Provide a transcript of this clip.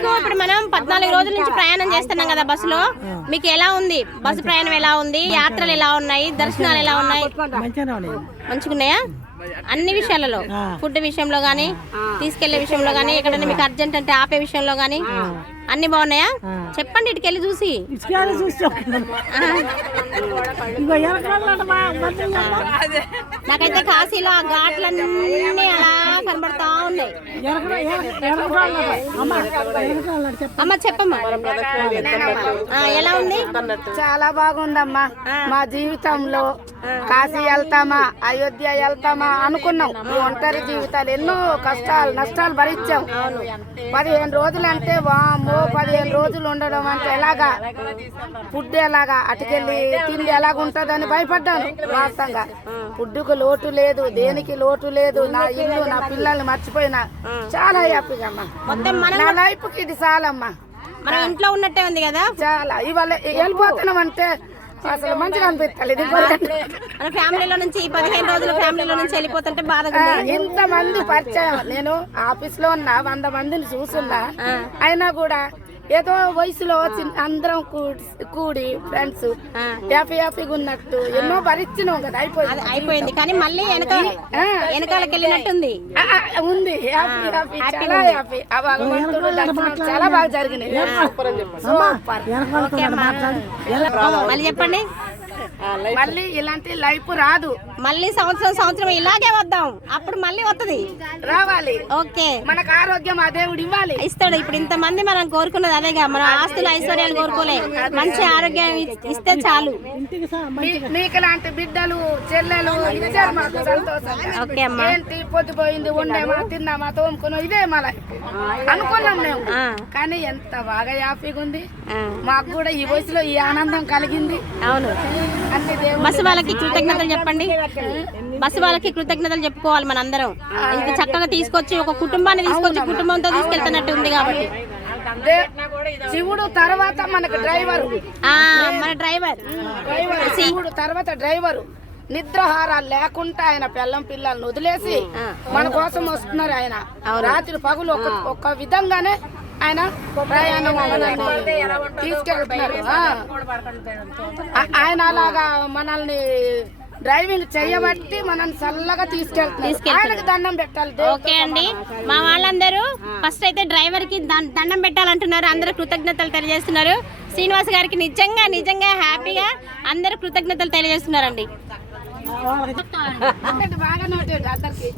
ఇప్పుడు మనం 14 రోజుల నుంచి ప్రయాణం చేస్తున్నాం కదా బస్సులో. మీకు ఎలా ఉంది బస్సు ప్రయాణం? ఎలా ఉంది? యాత్రలు ఎలా ఉన్నాయి? దర్శనాలు ఎలా ఉన్నాయి? మంచిగా ఉన్నాయా? అన్ని విషయాలలో, ఫుడ్ విషయంలో గానీ, తీసుకెళ్లే విషయంలో గానీ, ఎక్కడైనా మీకు అర్జెంట్ అంటే ఆపే విషయంలో గానీ అన్ని బాగున్నాయా? చెప్పండి, ఇటుకెళ్ళి చూసి. నాకైతే కాశీలో ఆ ఘాట్లన్నీ అలా కనబడతా ఉన్నాయి. అమ్మ చెప్పమ్మా, ఎలా ఉంది? చాలా బాగుందమ్మా. మా జీవితంలో కాశీ వెళ్తామా, అయోధ్య వెళ్తామా అనుకున్నాం. ఈ ఒంటరి జీవితాలు ఎన్నో కష్టాలు నష్టాలు భరించాం. 15 రోజులు అంటే వామ్మో, 15 రోజులు ఉండడం అంటే ఎలాగా, ఫుడ్ ఎలాగా, అటుకెళ్ళి తిండి ఎలాగుంటుందని భయపడ్డాను. వాస్తవంగా ఫుడ్కు లోటు లేదు, దేనికి లోటు లేదు. నా ఇల్లు నా పిల్లల్ని మర్చిపోయినా చాలా హ్యాపీగా అమ్మా. నా లైఫ్ కి ఇది చాలమ్మా. మనం ఇంట్లో ఉన్నట్టే ఉంది కదా. చాలా ఇవాళ వెళ్ళిపోతున్నాం అంటే అసలు మంచిగా అనిపిస్తలేదు. మన ఫ్యామిలీలో నుంచి 15 రోజులు ఫ్యామిలీలో నుంచి వెళ్ళిపోతుంటే బాధగా. ఇంత మంది పరిచయం, నేను ఆఫీస్ లో ఉన్నా 100 మందిని చూసున్నా, అయినా కూడా ఏదో వయసులో అందరం కూడి ఫ్రెండ్స్ హ్యాపీగా ఉన్నట్టు ఎన్నో భరించినాం కదా. అయిపోయింది కానీ మళ్ళీ వెనకాలకి వెళ్ళినట్టుంది ఉంది. హ్యాపీ చాలా హ్యాపీ. ఆ భగవంతుడు దర్శనం చాలా బాగా జరిగినాయి. మళ్ళీ చెప్పండి. మళ్ళీ ఇలాంటి లైఫ్ రాదు. మళ్ళీ సంవత్సరం ఇలాగే వద్దాం, అప్పుడు మళ్ళీ వస్తుంది. రావాలి. ఓకే, మనకు ఆరోగ్యం ఆ దేవుడు ఇవ్వాలి, ఇస్తాడు. ఇప్పుడు ఇంత మంది మనం కోరుకున్నది అదేగా. మన ఆస్తులు ఐశ్వర్యాలు కోరుకోలే, మంచి ఆరోగ్యం ఇస్తే చాలు. మీకు లాంటి బిడ్డలు చెల్లెలు ఇచ్చారు మాకు సంతోషం. ఓకే అమ్మా. ఏంటి పొద్దుపోయింది, వండామా తిన్నామా తోముకున్నాం, ఇదే మళ్ళీ అనుకున్నాం మేము. కానీ ఎంత బాగా హ్యాపీగా ఉంది. మాకు కూడా ఈ వయసులో ఈ ఆనందం కలిగింది. అవును. బస్సు వాళ్ళకి కృతజ్ఞతలు చెప్పండి. బస్సు వాళ్ళకి కృతజ్ఞతలు చెప్పుకోవాలి మనందరం. ఇది చక్కగా తీసుకొచ్చి ఒక కుటుంబాన్ని తీసుకొచ్చి కుటుంబంతో తీసుకెళ్తున్నట్టు ఉంది కాబట్టి. శివుడు తర్వాత మనకు డ్రైవర్, మన డ్రైవర్ శివుడు తర్వాత డ్రైవరు. నిద్రాహారాలు లేకుండా ఆయన పిల్లం పిల్లల్ని వదిలేసి మన కోసం వస్తున్నారు. ఆయన రాత్రి పగులు ఒక విధంగానే ఆయన ప్రయాణం తీసుకెళ్తున్నారు. ఆయన అలాగా మనల్ని డ్రైవింగ్ చేయబట్టి మనం చల్లగా తీసుకెళ్తాం. దండం పెట్టాలి. ఓకే అండి, మా వాళ్ళందరూ ఫస్ట్ అయితే డ్రైవర్ కి దండం పెట్టాలంటున్నారు. అందరూ కృతజ్ఞతలు తెలియజేస్తున్నారు. శ్రీనివాస్ గారికి నిజంగా హ్యాపీగా అందరూ కృతజ్ఞతలు తెలియజేస్తున్నారండి. బాగా నోటెడ్ అందరికి.